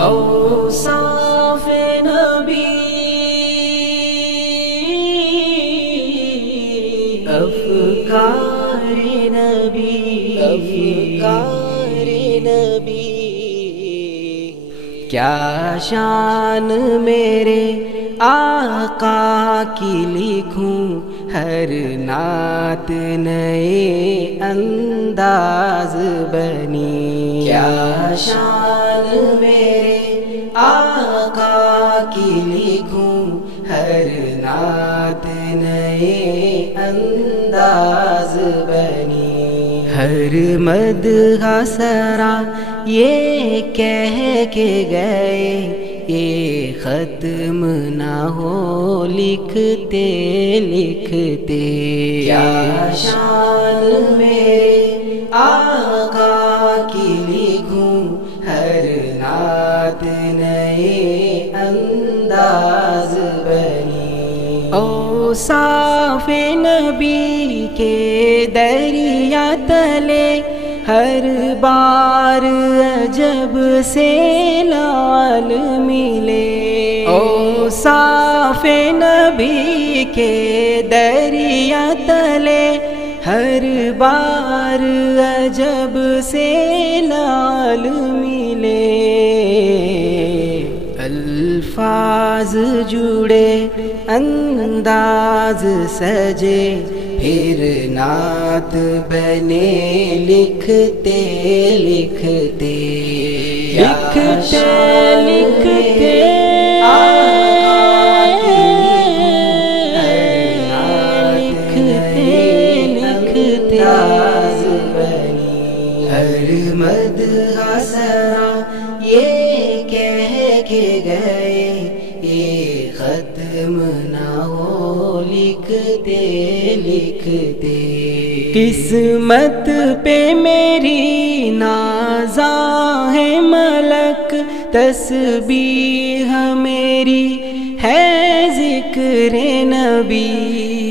اوصاف نبی افکار نبی کیا شان میرے آقا کی لکھوں ہر نعت نئے انداز بنی کیا شان میرے آقا کی لکھوں ہر نعت نئے انداز بنی ہر مدح سرا یہ کہہ کے گئے یہ ختم نہ ہو لکھتے لکھتے کیا شان میرے آقا کی لکھوں ہر نعت نئے انداز بنی اوصاف نبی کے دریا تلے ہر بار عجب سے لال ملے اوصاف نبی کے دریا تلے ہر بار عجب سے لال ملے الفاظ جڑے انداز سجے پھر نعت بنے لکھتے لکھتے لکھتے لکھتے ہر مدح سرا یہ کہہ کے گئے یہ ختم نہ ہو لکھتے لکھتے قسمت پہ میری نازاں ہے ملک تسبیح میری ہے ذکر نبی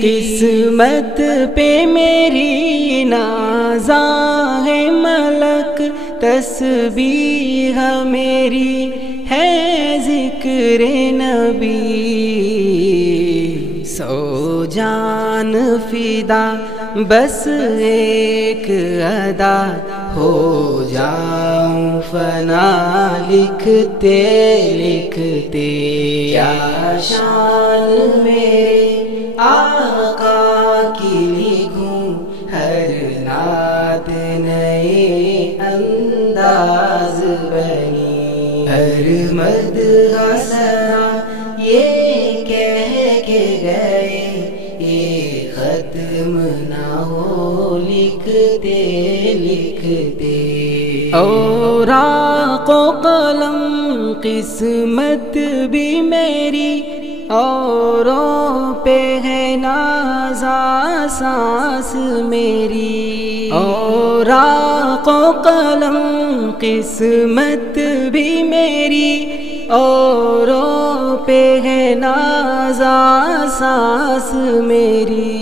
قسمت پہ میری نازاں ہے ملک تسبیح میری ہے ذکر نبی سو جان فدا بس ایک ادا ہو جاؤں فنا لکھتے لکھتے کیا شان میرے آقا کی لکھوں ہر نعت نئے انداز بنی ہر مدح سرا یہ کہہ کے گئے یہ ختم نہ ہو لکھتے لکھتے اوراق و قلم قسمت بھی میری اوروں پہ ہے نازاں سانس میری اوراق و قلم قسمت بھی میری اوروں پہ ہے نازاں سانس میری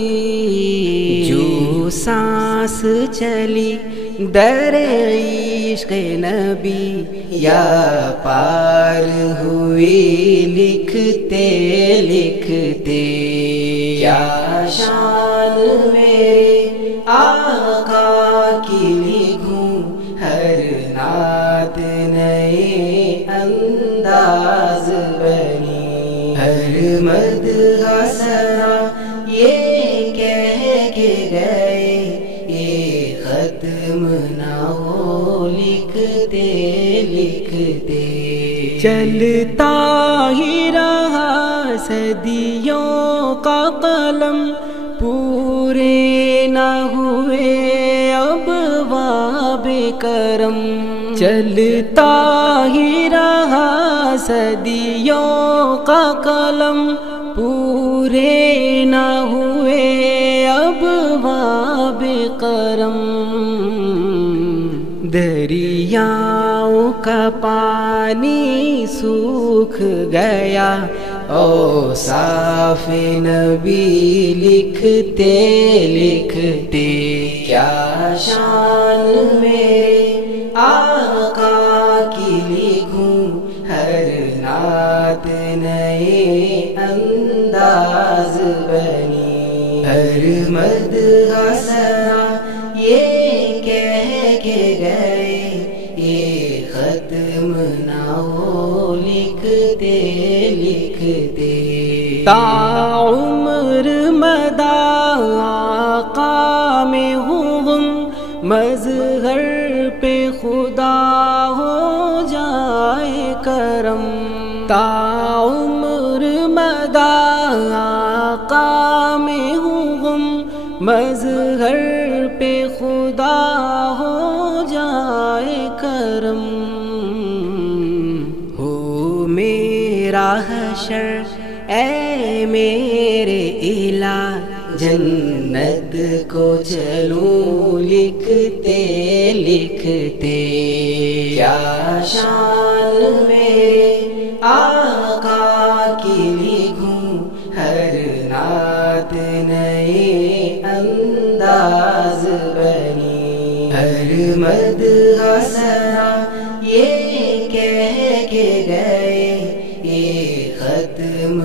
جو سانس چلی در عشق نبی یا پار ہوئی لکھتے لکھتے کیا شان میرے آقا کی لکھوں ہر نعت نئے انداز بنی ہر مدح سرا یہ کہہ کے گئے یہ ختم نہ ہو لکھتے لکھتے چلتا ہی رہا صدیوں کا قلم پورے نہ ہوئے اب باب کرم چلتا ہی رہا صدیوں کا قلم پورے نہ ہوئے پانی سوکھ گیا، اوصاف نبی لکھتے لکھتے کیا شان میرے آقا کی لکھوں، ہر نعت نئے انداز بنی، ہر مدح ثنا یہ کہہ کے گئے، یہ ختم نہ ہو لکھتے لکھتے، تا عمر مدى آقا میں ہوں غم، مظہر پہ خدا ہو جائے کرم، تا عمر مدى آقا میں ہوں غم، مظہر پہ خدا ہو جائے کرم، ہو میرا حشر اے میرے الہ، جنت کو چلوں لکھتے لکھتے، کیا شان میرے آقا کی لکھوں، ہر نعت نئے انداز بنی، ہر مدح ثنا یہ کہہ کے گئے، یہ ختم